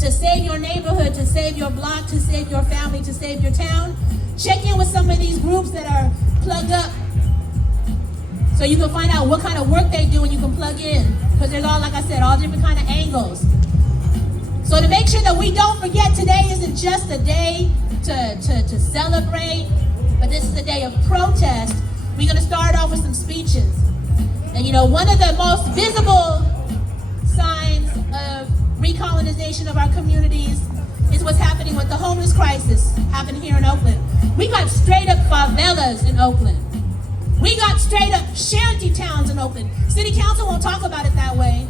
to save your neighborhood, to save your block, to save your family, to save your town, check in with some of these groups that are plugged up so you can find out what kind of work they do and you can plug in. Because there's all, like I said, all different kind of angles. So to make sure that we don't forget, today isn't just a day to celebrate, but this is a day of protest. We're going to start off with some speeches. And you know, one of the most visible signs of recolonization of our communities is what's happening with the homeless crisis happening here in Oakland. We got straight up favelas in Oakland. We got straight up shanty towns in Oakland. City council won't talk about it that way.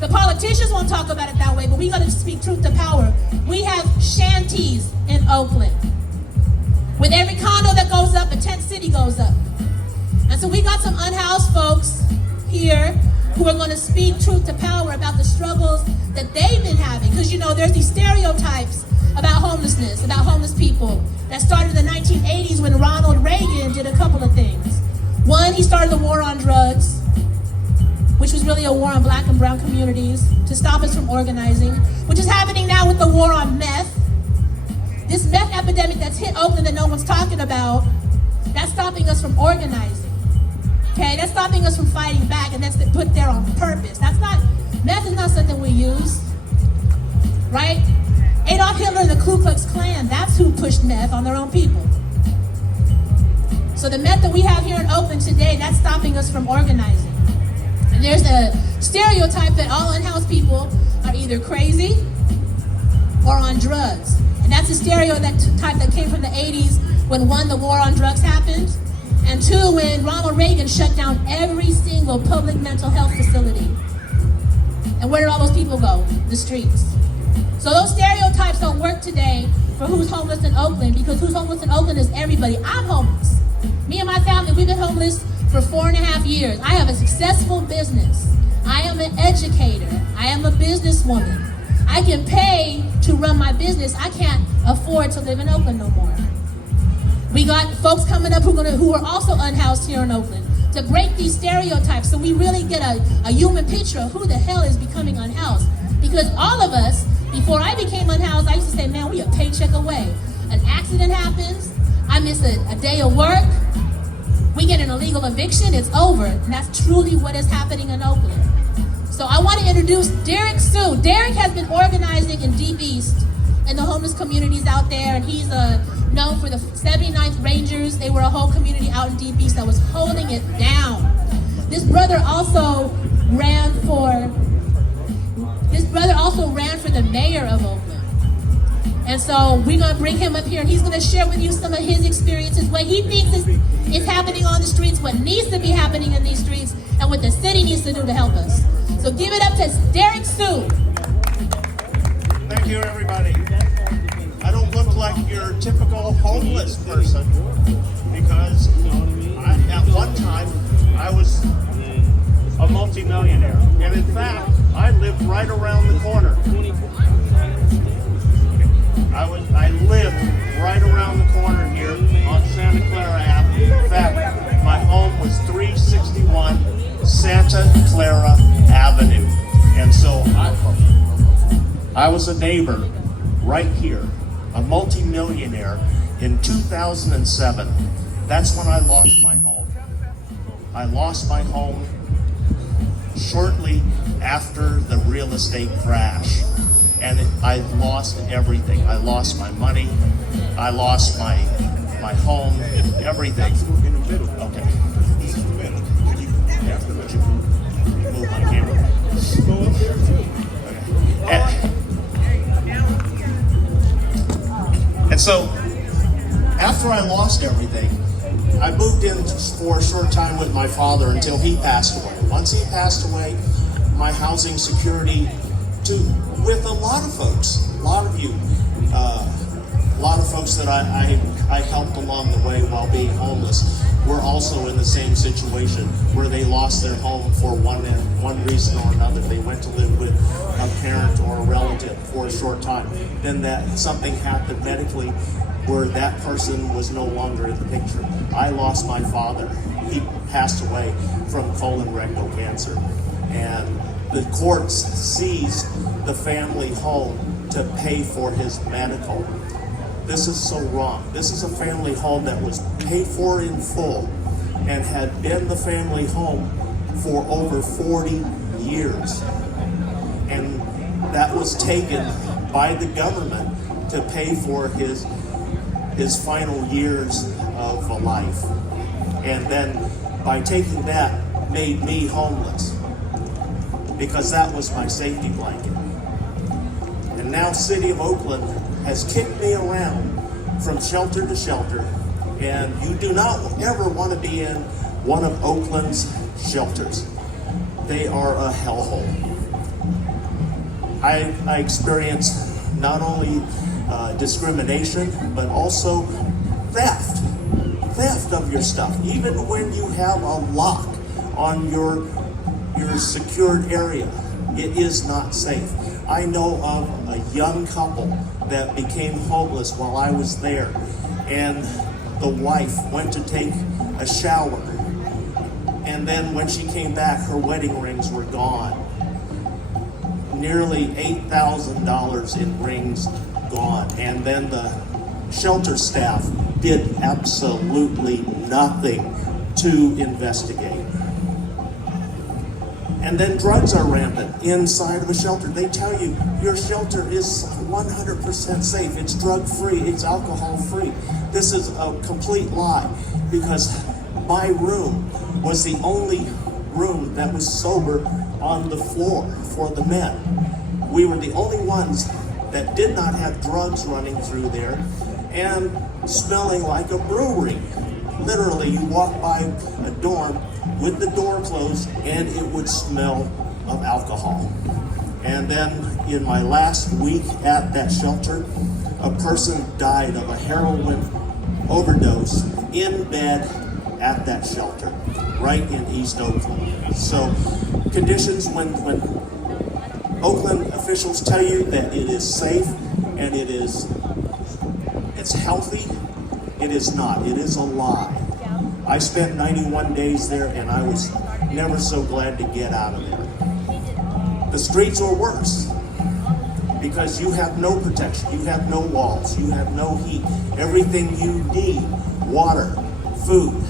The politicians won't talk about it that way, but we gotta speak truth to power. We have shanties in Oakland. With every condo that goes up, a tent city goes up. And so we got some unhoused folks here who are gonna speak truth to power about the struggles that they've been having. Because you know, there's these stereotypes about homelessness, about homeless people that started in the 1980s when Ronald Reagan did a couple of things. One, he started the war on drugs, which was really a war on black and brown communities to stop us from organizing, which is happening now with the war on meth. This meth epidemic that's hit Oakland that no one's talking about, that's stopping us from organizing. Okay, that's stopping us from fighting back, and that's put there on purpose. Meth is not something we use, right? Adolf Hitler and the Ku Klux Klan, that's who pushed meth on their own people. So the meth that we have here in Oakland today, that's stopping us from organizing. And there's a stereotype that all unhoused people are either crazy or on drugs. And that's a stereotype that came from the 80s when one, the war on drugs happened, and two, when Ronald Reagan shut down every single public mental health facility. And where did all those people go? The streets. So those stereotypes don't work today for who's homeless in Oakland, because who's homeless in Oakland is everybody. I'm homeless. Me and my family, we've been homeless for 4.5 years. I have a successful business. I am an educator. I am a businesswoman. I can pay to run my business. I can't afford to live in Oakland no more. We got folks coming up who are also unhoused here in Oakland to break these stereotypes so we really get a human picture of who the hell is becoming unhoused. Because all of us, before I became unhoused, I used to say, man, we a paycheck away. An accident happens, I miss a day of work, we get an illegal eviction, it's over. And that's truly what is happening in Oakland. So I want to introduce Derek Sue. Derek has been organizing in Deep East in the homeless communities out there, and he's known for the 79th Rangers. They were a whole community out in Deep East that was holding it down. This brother also ran for the mayor of Oakland. And so we're going to bring him up here, and he's going to share with you some of his experiences, what he thinks is happening on the streets, what needs to be happening in these streets, and what the city needs to do to help us. So give it up to Derek Sue. Thank you, everybody. I don't look like your typical homeless person because at one time I was a multimillionaire. And in fact, I lived right around the corner. I lived right around the corner here on Santa Clara Avenue. In fact, my home was 361 Santa Clara Avenue. And so I was a neighbor right here, a multimillionaire in 2007. That's when I lost my home. I lost my home shortly after the real estate crash. And I lost everything. I lost my money. I lost my home, everything. Okay. Yeah, would you move my camera? Okay. And so, after I lost everything, I moved in for a short time with my father until he passed away. Once he passed away, my housing security with a lot of folks, a lot of you, a lot of folks that I helped along the way while being homeless were also in the same situation where they lost their home for one reason or another. They went to live with a parent or a relative for a short time. Then something happened medically where that person was no longer in the picture. I lost my father. He passed away from colon rectal cancer. And the courts seized the family home to pay for his medical. This is so wrong. This is a family home that was paid for in full and had been the family home for over 40 years. And that was taken by the government to pay for his final years of life. And then by taking that, made me homeless, because that was my safety blanket. And now City of Oakland has kicked me around from shelter to shelter, and you do not ever want to be in one of Oakland's shelters. They are a hellhole. I experienced not only discrimination, but also theft of your stuff. Even when you have a lock on your secured area, it is not safe. I know of a young couple that became homeless while I was there, and the wife went to take a shower, and then when she came back, her wedding rings were gone. Nearly $8,000 in rings gone. And then the shelter staff did absolutely nothing to investigate. And then drugs are rampant inside of a shelter. They tell you your shelter is 100% safe. It's drug-free, it's alcohol-free. This is a complete lie, because my room was the only room that was sober on the floor for the men. We were the only ones that did not have drugs running through there and smelling like a brewery. Literally, you walk by a dorm with the door closed and it would smell of alcohol. And then in my last week at that shelter, a person died of a heroin overdose in bed at that shelter, right in East Oakland. So conditions, when Oakland officials tell you that it is safe and it's healthy, it is not. It is a lie. I spent 91 days there, and I was never so glad to get out of there. The streets are worse because you have no protection, you have no walls, you have no heat. Everything you need, water, food,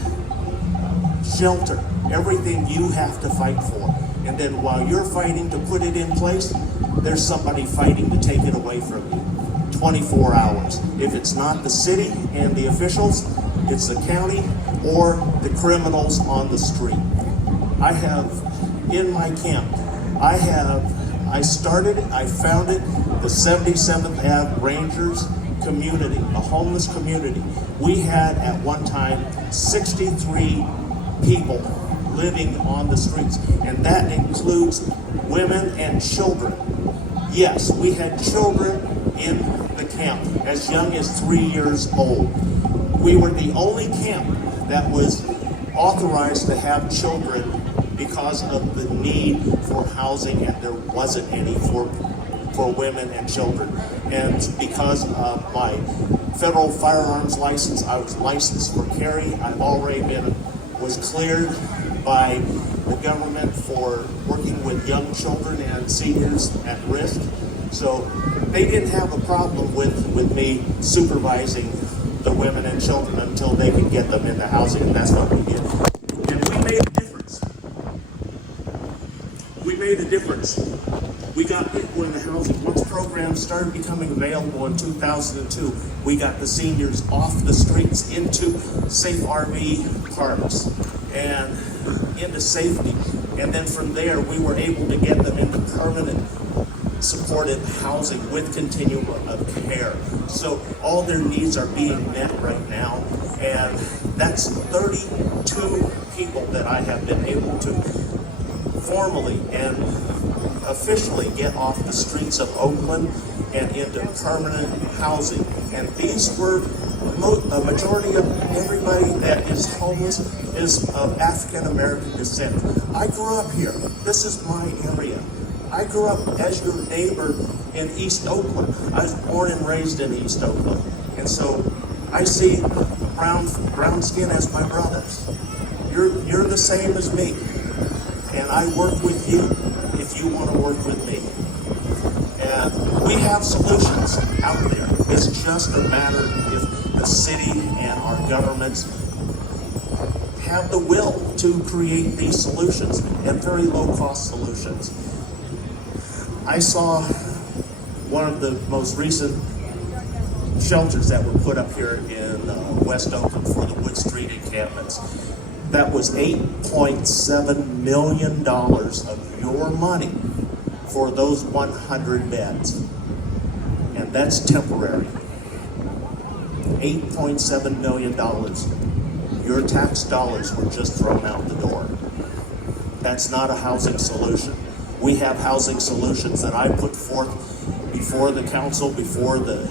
shelter, everything you have to fight for. And then while you're fighting to put it in place, there's somebody fighting to take it away from you 24 hours. If it's not the city and the officials, it's the county or the criminals on the street. I have, in my camp, I founded the 77th Ave Rangers community, a homeless community. We had at one time 63 people living on the streets, and that includes women and children. Yes, we had children in the camp as young as 3 years old. We were the only camp that was authorized to have children because of the need for housing, and there wasn't any for women and children. And because of my federal firearms license, I was licensed for carry. I've already was cleared by the government for working with young children and seniors at risk. So they didn't have a problem with me supervising the women and children until they could get them into housing, and that's what we did. And we made a difference. We made a difference. We got people into housing. Once programs started becoming available in 2002, we got the seniors off the streets into safe RV parks and into safety. And then from there, we were able to get them into permanent supported housing with continuum of care. So all their needs are being met right now. And that's 32 people that I have been able to formally and officially get off the streets of Oakland and into permanent housing. And these were, a majority of everybody that is homeless is of African American descent. I grew up here. This is my area. I grew up as your neighbor in East Oakland. I was born and raised in East Oakland. And so I see brown skin as my brothers. You're the same as me. And I work with you if you want to work with me. And We have solutions out there. It's just a matter if the city and our governments have the will to create these solutions and very low-cost solutions. I saw one of the most recent shelters that were put up here in West Oakland for the Wood Street encampments. That was $8.7 million of your money for those 100 beds. And that's temporary. $8.7 million. Your tax dollars were just thrown out the door. That's not a housing solution. We have housing solutions that I put forth before the council, before the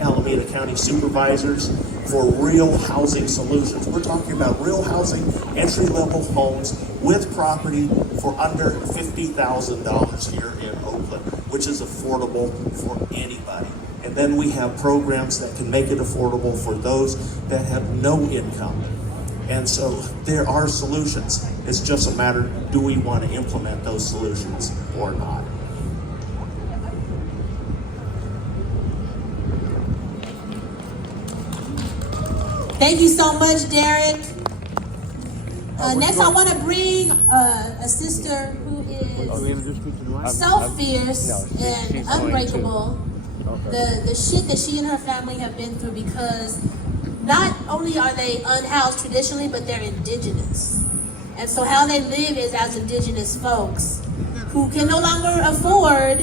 Alameda County supervisors, for real housing solutions. We're talking about real housing, entry-level homes with property for under $50,000 here in Oakland, which is affordable for anybody. And then we have programs that can make it affordable for those that have no income. And so there are solutions. It's just a matter, do we want to implement those solutions or not? Thank you so much, Derek. Next, I want to bring a sister who is so fierce and unbreakable. The shit that she and her family have been through, because not only are they unhoused traditionally, but they're indigenous. And so how they live is as indigenous folks who can no longer afford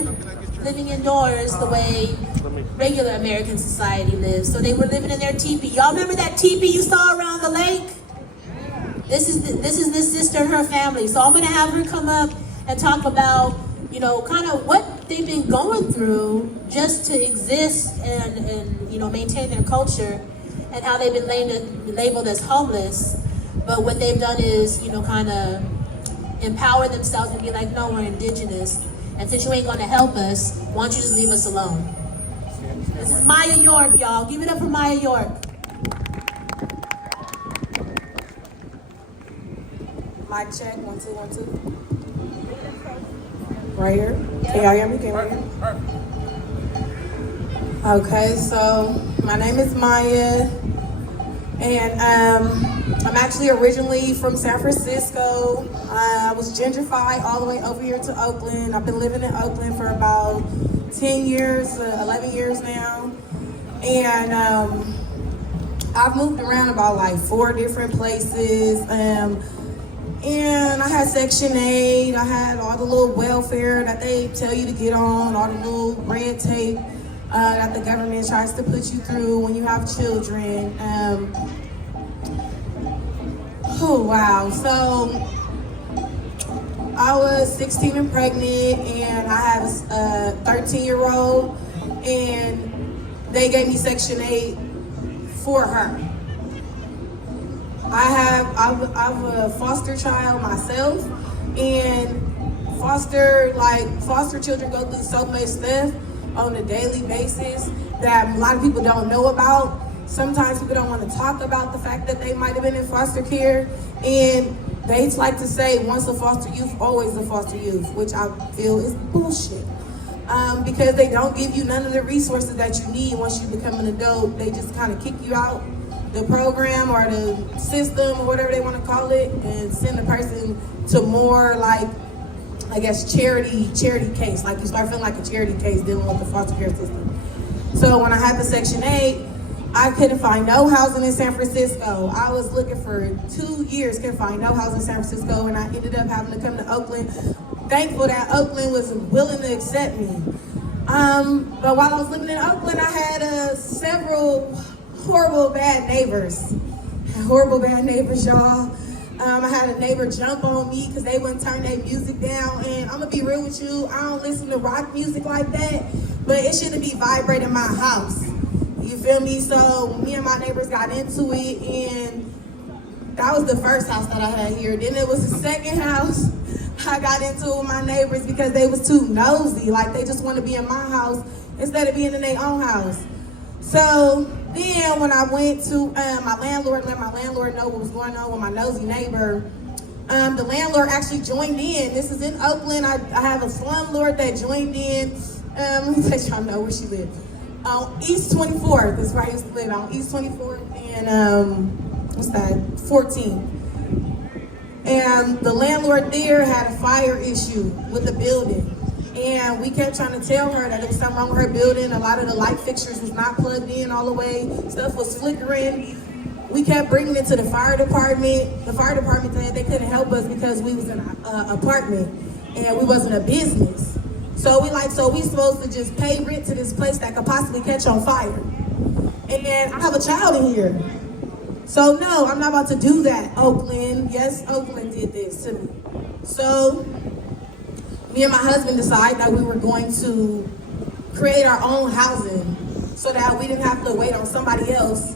living indoors the way regular American society lives. So they were living in their teepee. Y'all remember that teepee you saw around the lake? This is this sister and her family. So I'm gonna have her come up and talk about, you know, kind of what they've been going through just to exist and you know, maintain their culture, and how they've been labeled as homeless. But what they've done is, you know, kind of empower themselves and be like, no, we're indigenous. And since you ain't gonna help us, why don't you just leave us alone? This is Maya York, y'all. Give it up for Maya York. Mic check, 1 2 1 2. Right here. Can y'all hear me? Can y'all hear me? Okay, so my name is Maya, and I'm actually originally from San Francisco. I was gentrified all the way over here to Oakland. I've been living in Oakland for about 10 years, 11 years now. And I've moved around about like 4 different places. And I had Section 8, I had all the little welfare that they tell you to get on, all the little red tape that the government tries to put you through when you have children. Oh wow, so I was 16 and pregnant, and I had a 13-year-old, and they gave me Section 8 for her. I'm a foster child myself, and foster children go through so much stuff on a daily basis that a lot of people don't know about. Sometimes people don't want to talk about the fact that they might have been in foster care, and they like to say once a foster youth, always a foster youth, which I feel is bullshit. Because they don't give you none of the resources that you need once you become an adult. They just kind of kick you out the program or the system or whatever they want to call it, and send the person to more like, I guess, charity case. Like you start feeling like a charity case dealing with the foster care system. So when I had the Section 8, I couldn't find no housing in San Francisco. I was looking for 2 years, couldn't find no housing in San Francisco, and I ended up having to come to Oakland. Thankful that Oakland was willing to accept me. But while I was living in Oakland, I had several horrible bad neighbors. Y'all. I had a neighbor jump on me because they wouldn't turn their music down. And I'm gonna be real with you, I don't listen to rock music like that, but it shouldn't be vibrating my house. You feel me? So me and my neighbors got into it, and that was the first house that I had here. Then it was the second house I got into it with my neighbors because they was too nosy. Like, they just want to be in my house instead of being in their own house. So then when I went to my landlord, let my landlord know what was going on with my nosy neighbor, The landlord actually joined in. This is in Oakland. I have a slumlord that joined in. Let me let y'all know where she lived. On East 24th is where I used to live, on East 24th and what's that, 14. And the landlord there had a fire issue with the building. And we kept trying to tell her that there was something wrong with her building. A lot of the light fixtures was not plugged in all the way. Stuff was flickering. We kept bringing it to the fire department. The fire department said they couldn't help us because we was in an apartment and we wasn't a business. So we supposed to just pay rent to this place that could possibly catch on fire. And I have a child in here. So no, I'm not about to do that, Oakland. Yes, Oakland did this to me. So me and my husband decided that we were going to create our own housing so that we didn't have to wait on somebody else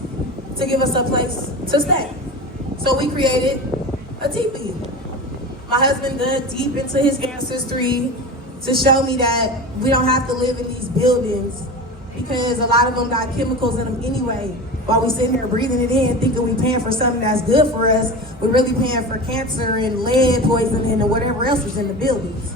to give us a place to stay. So we created a teepee. My husband dug deep into his ancestry to show me that we don't have to live in these buildings because a lot of them got chemicals in them anyway. While we sitting there breathing it in, thinking we paying for something that's good for us, we're really paying for cancer and lead poisoning and whatever else is in the buildings.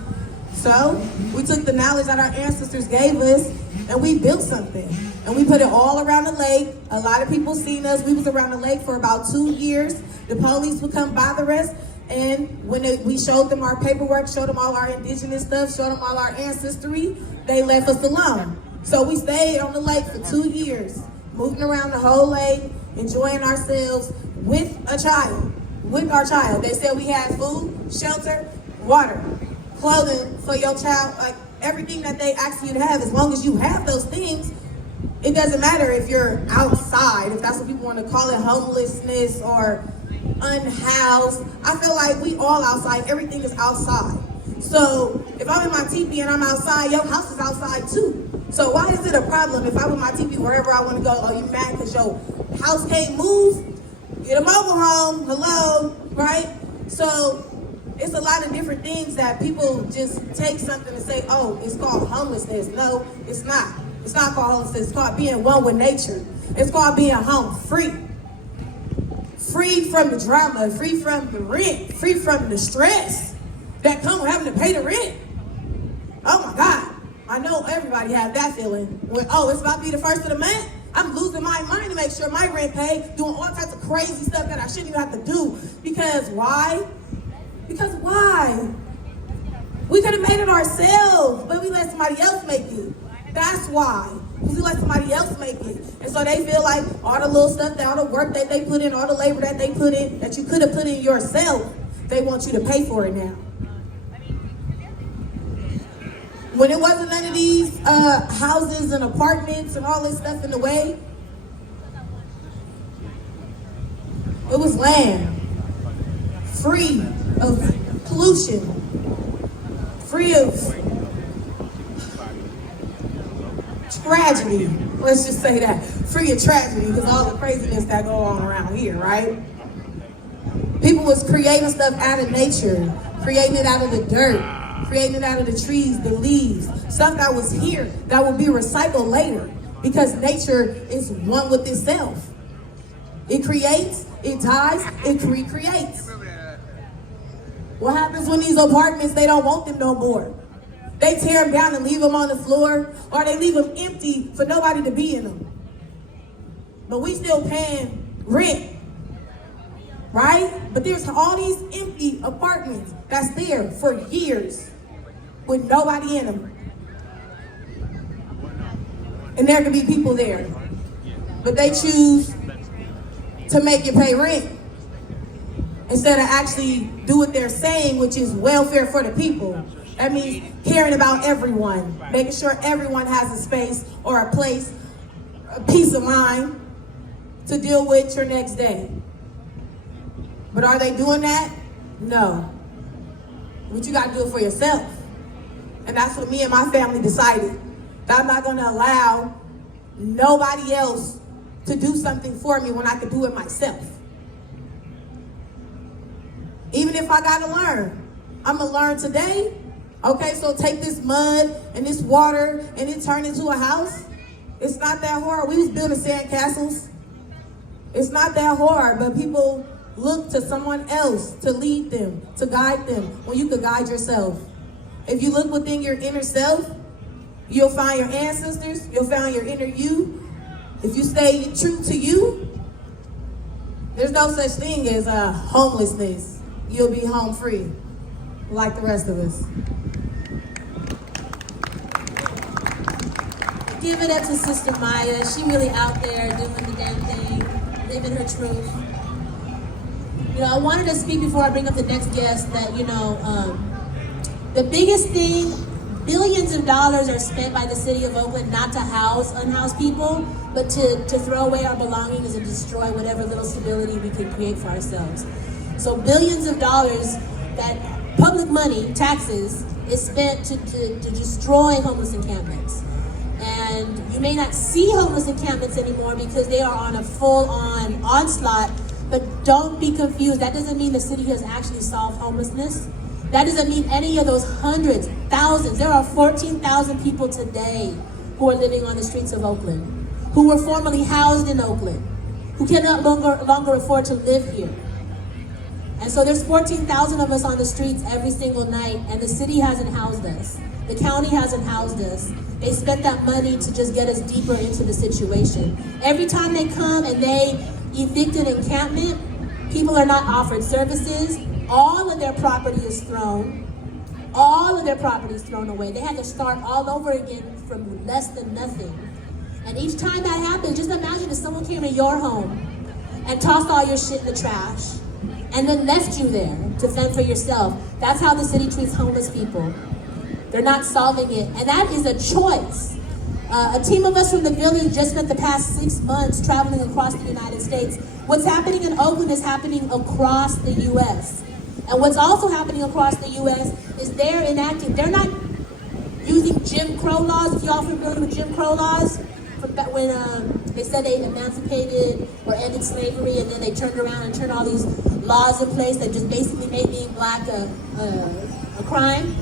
So we took the knowledge that our ancestors gave us and we built something. And we put it all around the lake. A lot of people seen us. We was around the lake for about 2 years. The police would come bother us. And when we showed them our paperwork, showed them all our indigenous stuff, showed them all our ancestry, they left us alone. So we stayed on the lake for 2 years, moving around the whole lake, enjoying ourselves with our child. They said we had food, shelter, water, clothing for your child, like everything that they ask you to have. As long as you have those things, it doesn't matter if you're outside, if that's what people want to call it, homelessness or unhoused. I feel like we all outside, everything is outside. So if I'm in my teepee and I'm outside, your house is outside too. So why is it a problem if I'm in my teepee wherever I want to go? Oh, you mad because your house can't move? Get a mobile home, hello, right? So it's a lot of different things that people just take something and say, oh, it's called homelessness. No, it's not. It's not called homelessness. It's called being one with nature. It's called being home free. Free from the drama, free from the rent, free from the stress that comes with having to pay the rent. Oh my God. I know everybody has that feeling. When, oh, it's about to be the first of the month. I'm losing my mind to make sure my rent paid, doing all types of crazy stuff that I shouldn't even have to do. Because why? Because why? We could have made it ourselves, but we let somebody else make it. That's why. We let somebody else make it. And so they feel like all the little stuff, all the work that they put in, all the labor that they put in, that you could have put in yourself, they want you to pay for it now. When it wasn't none of these houses and apartments and all this stuff in the way, it was land, free of pollution, free of tragedy. Let's just say that. Free of tragedy, because all the craziness that go on around here, right? People was creating stuff out of nature, creating it out of the dirt, creating it out of the trees, the leaves, stuff that was here that will be recycled later, because nature is one with itself. It creates, it dies, it recreates. What happens when these apartments, they don't want them no more? They tear them down and leave them on the floor, or they leave them empty for nobody to be in them. But we still paying rent, right? But there's all these empty apartments that's there for years with nobody in them. And there could be people there, but they choose to make you pay rent instead of actually do what they're saying, which is welfare for the people. That means caring about everyone, making sure everyone has a space or a place, a peace of mind to deal with your next day. But are they doing that? No. But you gotta do it for yourself. And that's what me and my family decided. That I'm not gonna allow nobody else to do something for me when I can do it myself. Even if I gotta learn, I'm gonna learn today. Okay, so take this mud and this water and it turned into a house. It's not that hard. We was building sand castles. It's not that hard, but people look to someone else to lead them, to guide them, when you could guide yourself. If you look within your inner self, you'll find your ancestors, you'll find your inner you. If you stay true to you, there's no such thing as homelessness. You'll be home free, like the rest of us. Give it up to Sister Maya. She really out there doing the damn thing, living her truth. You know, I wanted to speak before I bring up the next guest that, the biggest thing, billions of dollars are spent by the city of Oakland not to house unhoused people, but to throw away our belongings and destroy whatever little stability we can create for ourselves. So billions of dollars, that public money, taxes, is spent to destroy homeless encampments. And you may not see homeless encampments anymore because they are on a full-on onslaught, but don't be confused. That doesn't mean the city has actually solved homelessness. That doesn't mean any of those hundreds, thousands. There are 14,000 people today who are living on the streets of Oakland, who were formerly housed in Oakland, who cannot longer afford to live here. And so there's 14,000 of us on the streets every single night, and the city hasn't housed us. The county hasn't housed us. They spent that money to just get us deeper into the situation. Every time they come and they evict an encampment, people are not offered services. All of their property is thrown. All of their property is thrown away. They had to start all over again from less than nothing. And each time that happens, just imagine if someone came to your home and tossed all your shit in the trash and then left you there to fend for yourself. That's how the city treats homeless people. They're not solving it. And that is a choice. A team of us from the village just spent the past 6 months traveling across the United States. What's happening in Oakland is happening across the U.S. And what's also happening across the U.S. is they're not using Jim Crow laws. If y'all familiar with Jim Crow laws, when they said they emancipated or ended slavery, and then they turned around and turned all these laws in place that just basically made being black a crime.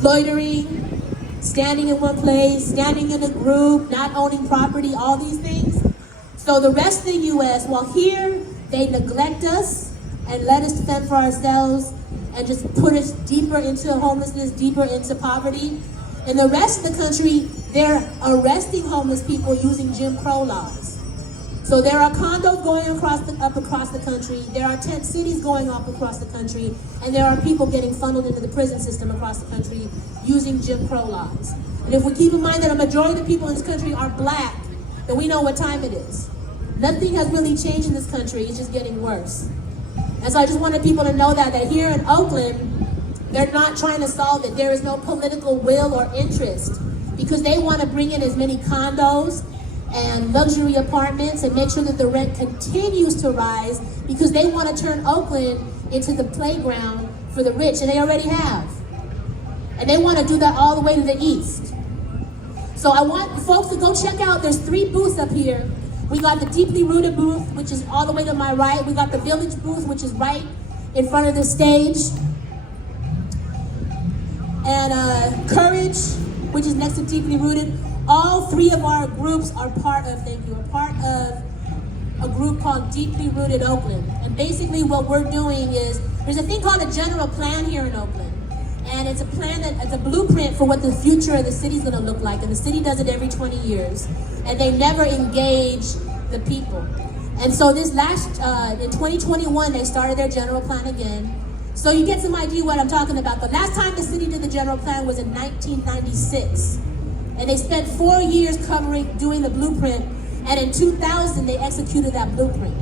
Loitering, standing in one place, standing in a group, not owning property, all these things. So the rest of the U.S., while here they neglect us and let us fend for ourselves and just put us deeper into homelessness, deeper into poverty, in the rest of the country, they're arresting homeless people using Jim Crow laws. So there are condos going up across the country, there are tent cities going up across the country, and there are people getting funneled into the prison system across the country using Jim Crow laws. And if we keep in mind that a majority of the people in this country are black, then we know what time it is. Nothing has really changed in this country, it's just getting worse. And so I just wanted people to know that here in Oakland, they're not trying to solve it. There is no political will or interest because they want to bring in as many condos and luxury apartments and make sure that the rent continues to rise because they want to turn Oakland into the playground for the rich, and they already have. And they want to do that all the way to the east. So I want folks to go check out, there's 3 booths up here. We got the Deeply Rooted booth, which is all the way to my right. We got the Village booth, which is right in front of the stage. And Courage, which is next to Deeply Rooted. All 3 of our groups are part of a group called Deeply Rooted Oakland. And basically what we're doing is, there's a thing called a general plan here in Oakland. And it's a plan it's a blueprint for what the future of the city's gonna look like. And the city does it every 20 years. And they never engage the people. And so this in 2021, they started their general plan again. So you get some idea what I'm talking about. The last time the city did the general plan was in 1996. And they spent 4 years doing the blueprint, and in 2000, they executed that blueprint.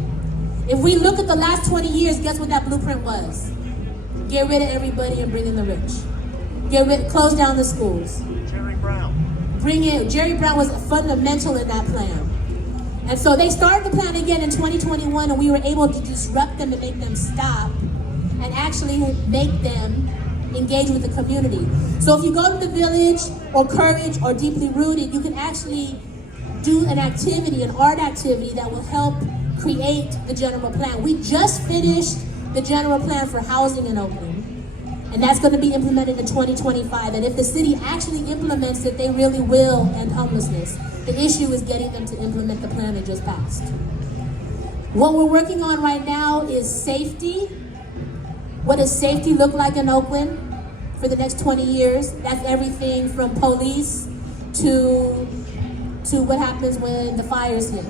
If we look at the last 20 years, guess what that blueprint was? Get rid of everybody and bring in the rich. Close down the schools. Jerry Brown. Jerry Brown was fundamental in that plan. And so they started the plan again in 2021, and we were able to disrupt them and make them stop, and actually make them engage with the community. So if you go to the Village or Courage or Deeply Rooted, you can actually do an art activity that will help create the general plan. We just finished the general plan for housing in Oakland, and that's going to be implemented in 2025. And if the city actually implements it, they really will end homelessness. The issue is getting them to implement the plan they just passed. What we're working on right now is safety. What does safety look like in Oakland for the next 20 years? That's everything from police to what happens when the fires hit,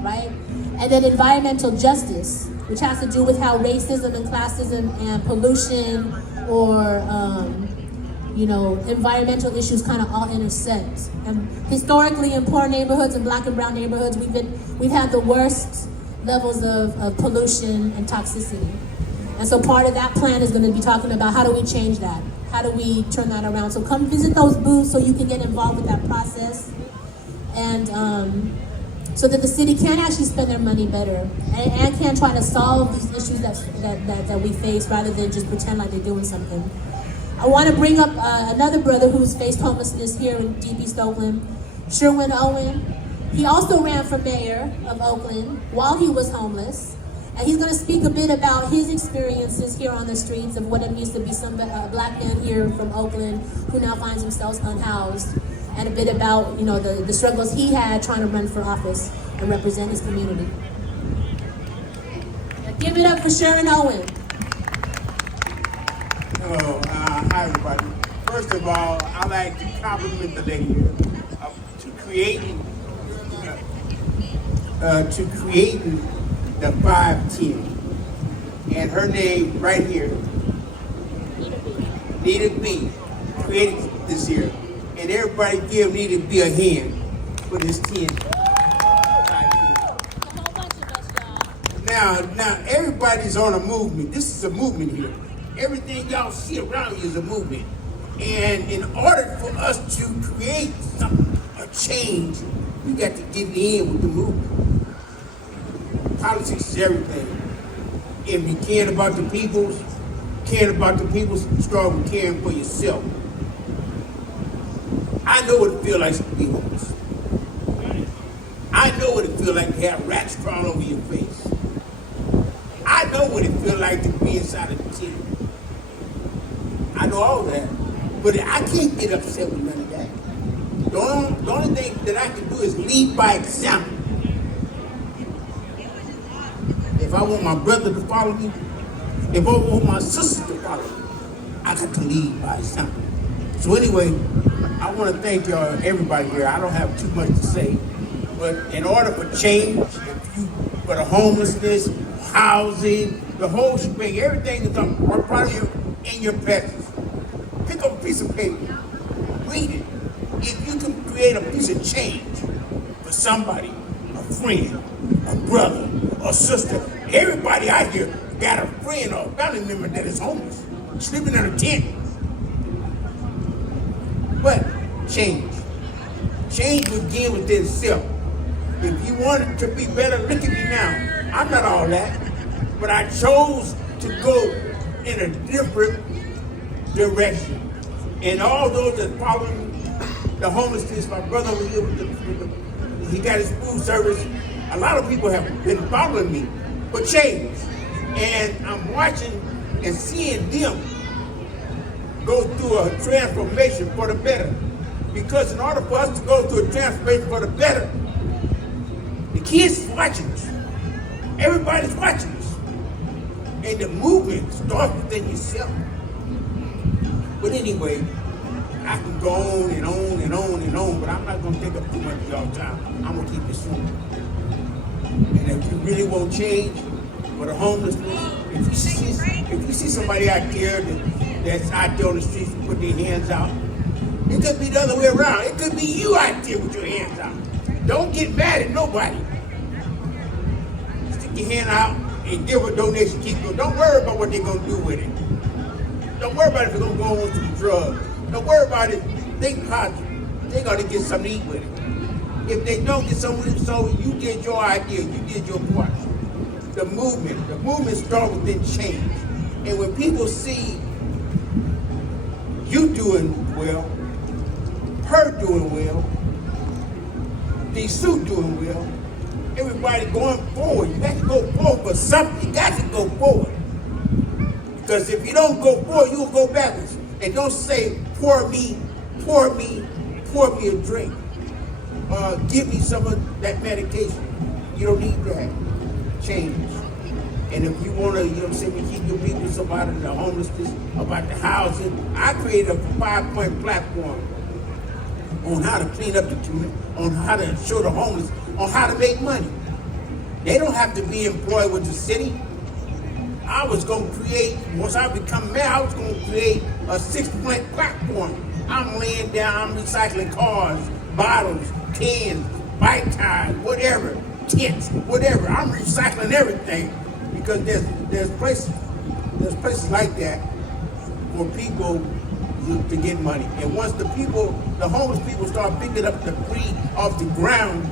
right? And then environmental justice, which has to do with how racism and classism and pollution or environmental issues kind of all intersect. And historically, in poor neighborhoods and black and brown neighborhoods, we've had the worst levels of pollution and toxicity. And so part of that plan is going to be talking about how do we change that? How do we turn that around? So come visit those booths so you can get involved with that process. And so that the city can actually spend their money better and can try to solve these issues that we face rather than just pretend like they're doing something. I want to bring up another brother who's faced homelessness here in Deep East Oakland, Sherwin Owen. He also ran for mayor of Oakland while he was homeless. And he's going to speak a bit about his experiences here on the streets of what it means to be a black man here from Oakland who now finds himself unhoused, and a bit about the struggles he had trying to run for office and represent his community. Now give it up for Sherwin Owen. Hello, hi everybody. First of all, I like to compliment the lady to creating the 510, and her name right here, Nita B, created this here, and everybody give Nita B a hand for this 10. Now everybody's on a movement. This is a movement here. Everything y'all see around you is a movement, and in order for us to create a change, we got to get in with the movement. Politics is everything. If you care about the people, start with caring for yourself. I know what it feels like to be homeless. I know what it feels like to have rats crawling over your face. I know what it feels like to be inside of the tent. I know all that, but I can't get upset with none of that. The only thing that I can do is lead by example. If I want my brother to follow me, if I want my sister to follow me, I got to lead by example. So anyway, I want to thank y'all, everybody here. I don't have too much to say, but in order for change, for the homelessness, housing, the whole shebang, everything is in front of you in your presence. Pick up a piece of paper, read it. If you can create a piece of change for somebody, a friend, a brother, or sister, everybody out here got a friend or a family member that is homeless, sleeping in a tent. But change. Change begins within self. If you want it to be better, look at me now. I'm not all that, but I chose to go in a different direction. And all those that follow the homelessness, my brother over here, he got his food service. A lot of people have been following me for change. And I'm watching and seeing them go through a transformation for the better. Because in order for us to go through a transformation for the better, the kids is watching us. Everybody's watching us. And the movement starts within yourself. But anyway, I can go on and on and on and on, but I'm not going to take up too much of y'all's time. I'm going to keep it short. And if you really want change for the homelessness, if you see somebody out there that's out there on the streets and put their hands out, it could be the other way around. It could be you out there with your hands out. Don't get mad at nobody. Stick your hand out and give a donation. Keep going. Don't worry about what they're going to do with it. Don't worry about if they're going to go on some drugs. Don't worry about it. Think positive. They're going to get something to eat with it. If they don't get something, so you did your idea, you did your part. The movement starts within change. And when people see you doing well, her doing well, the suit doing well, everybody going forward. You got to go forward for something. You got to go forward. Because if you don't go forward, you'll go backwards. And don't say, pour me a drink. Give me some of that medication. You don't need that. change. And if you want to, you know what I'm saying, we keep your people about the homelessness, about the housing. I created a 5-point platform on how to clean up the community, on how to show the homeless, on how to make money. They don't have to be employed with the city. I was going to create, once I become mayor, I was going to create a 6-point platform. I'm laying down, I'm recycling cars, bottles, cans, bike tires, whatever, tents, whatever. I'm recycling everything because there's places like that for people to get money. And once the homeless people start picking up the debris off the ground,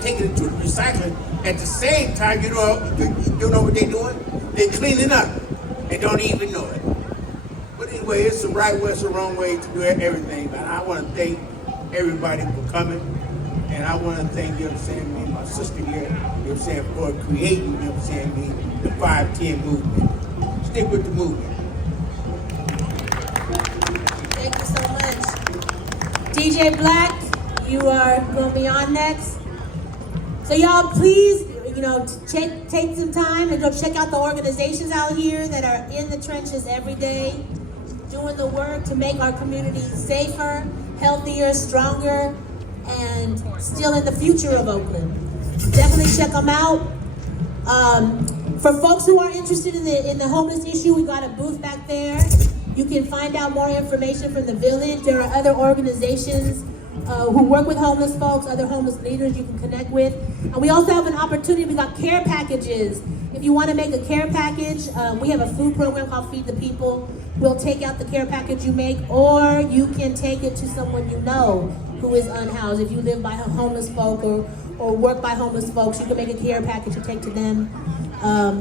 taking it to the recycling, at the same time, you know what they're doing? They're cleaning up and don't even know it. But anyway, it's the right way, it's the wrong way to do everything. But I want to thank everybody for coming. And I want to thank, you know what I'm saying, me and my sister here, you know what I'm saying, for creating, you know what I'm saying, the 510 movement. Stick with the movement. Thank you so much. DJ Black, you are going to be on next. So y'all, please, take some time and go check out the organizations out here that are in the trenches every day, doing the work to make our community safer, healthier, stronger, and still in the future of Oakland. Definitely check them out. For folks who are interested in the homeless issue, we got a booth back there. You can find out more information from the village. There are other organizations who work with homeless folks, other homeless leaders you can connect with. And we also have an opportunity, we got care packages. If you want to make a care package, we have a food program called Feed the People. We'll take out the care package you make, or you can take it to someone you know who is unhoused. If you live by homeless folk or work by homeless folks, you can make a care package to take to them.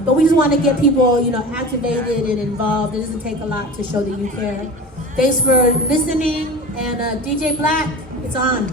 But we just want to get people, activated and involved. It doesn't take a lot to show that you care. Thanks for listening, and DJ Black, it's on.